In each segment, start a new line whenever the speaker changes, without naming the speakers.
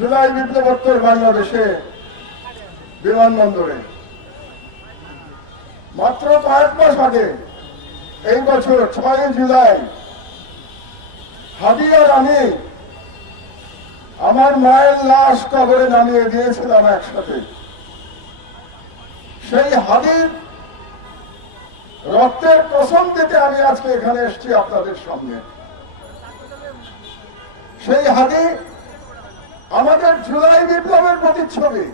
জুলাই বিপ্লবোত্তর বাংলাদেশে বিমানবন্দরে। মাত্র কয়েক মাস আগে এই বছর ছয় জুলাই হাদি আর আমি আমার মায়ের লাশ কবরে নামিয়ে দিয়েছিলাম একসাথে। সেই হাদির রক্তের কসম দিতে আমি আজকে এখানে এসেছি আপনাদের সামনে। সেই হাদি আমাদের জুলাই বিপ্লবের প্রতিচ্ছবি।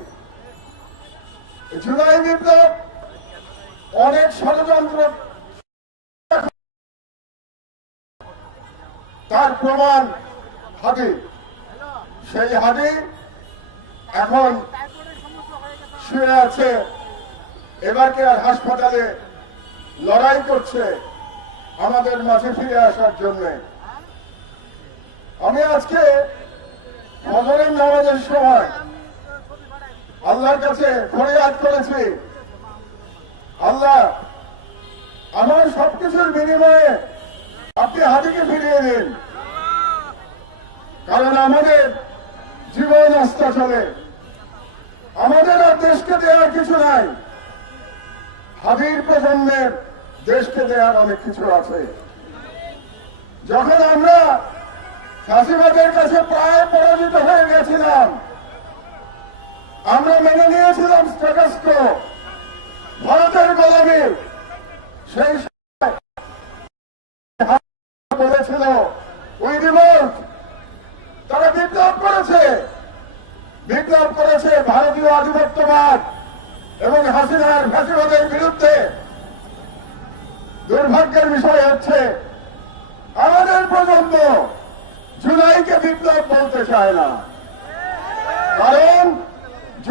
জুলাই বিপ্লব অনেক ষড়যন্ত্র তার প্রমাণ হাদি। সেই হাদি এখন শুয়ে আছে এবারকে আর হাসপাতালে লড়াই করছে আমাদের মাঝে ফিরে আসার জন্য। আমি আজকে ফজরের সময় আল্লাহর কাছে ফরিয়াদ করেছি। আল্লাহ, আমার সবকিছুর বিনিময়ে আপনি হাতিকে ফিরিয়ে দিন। কারণ আমাদের জীবন আস্থা চলে। আমাদের আর দেশকে দেওয়ার কিছু নাই। হাবির প্রজন্মের দেশকে দেওয়ার অনেক কিছু আছে। যখন আমরা ফাঁসিবাদের কাছে প্রায় পরাজিত হয়ে মেনে নিয়েছিলাম স্ট্যাটাসকো ভারতের গোলামি সেই বলেছিল উই রিভোল্ট তারা বিপ্লব করেছে। বিপ্লব করেছে ভারতীয় আধিপত্যবাদ এবং হাসিনার ফ্যাসিবাদের বিরুদ্ধে। দুর্ভাগ্যের বিষয় হচ্ছে, আমাদের প্রজন্ম জুলাইকে বিপ্লব বলতে চায় না।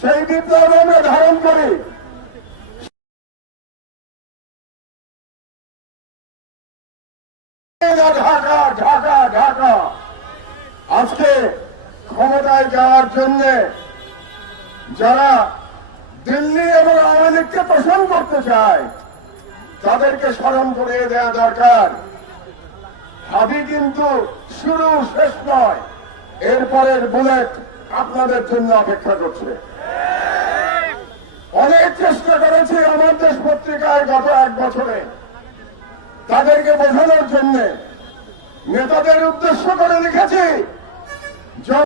সেই বিপ্লব ধারণ করি ঢাকা ঢাকা ঢাকা। আজকে ক্ষমতায় যাওয়ার জন্য যারা দিল্লি এবং আওয়ামী লীগকে পোষণ করতে চায়, তাদেরকে স্মরণ করিয়ে দেওয়া দরকার। হাবি কিন্তু শুরু শেষ নয়, এরপরের বুলেট আপনাদের জন্য অপেক্ষা করছে অনেক চেষ্টা করেছি আমার দেশ পত্রিকায় গত এক বছরে তাদেরকে বোঝানোর জন্য নেতাদের উদ্দেশ্য করে লিখেছি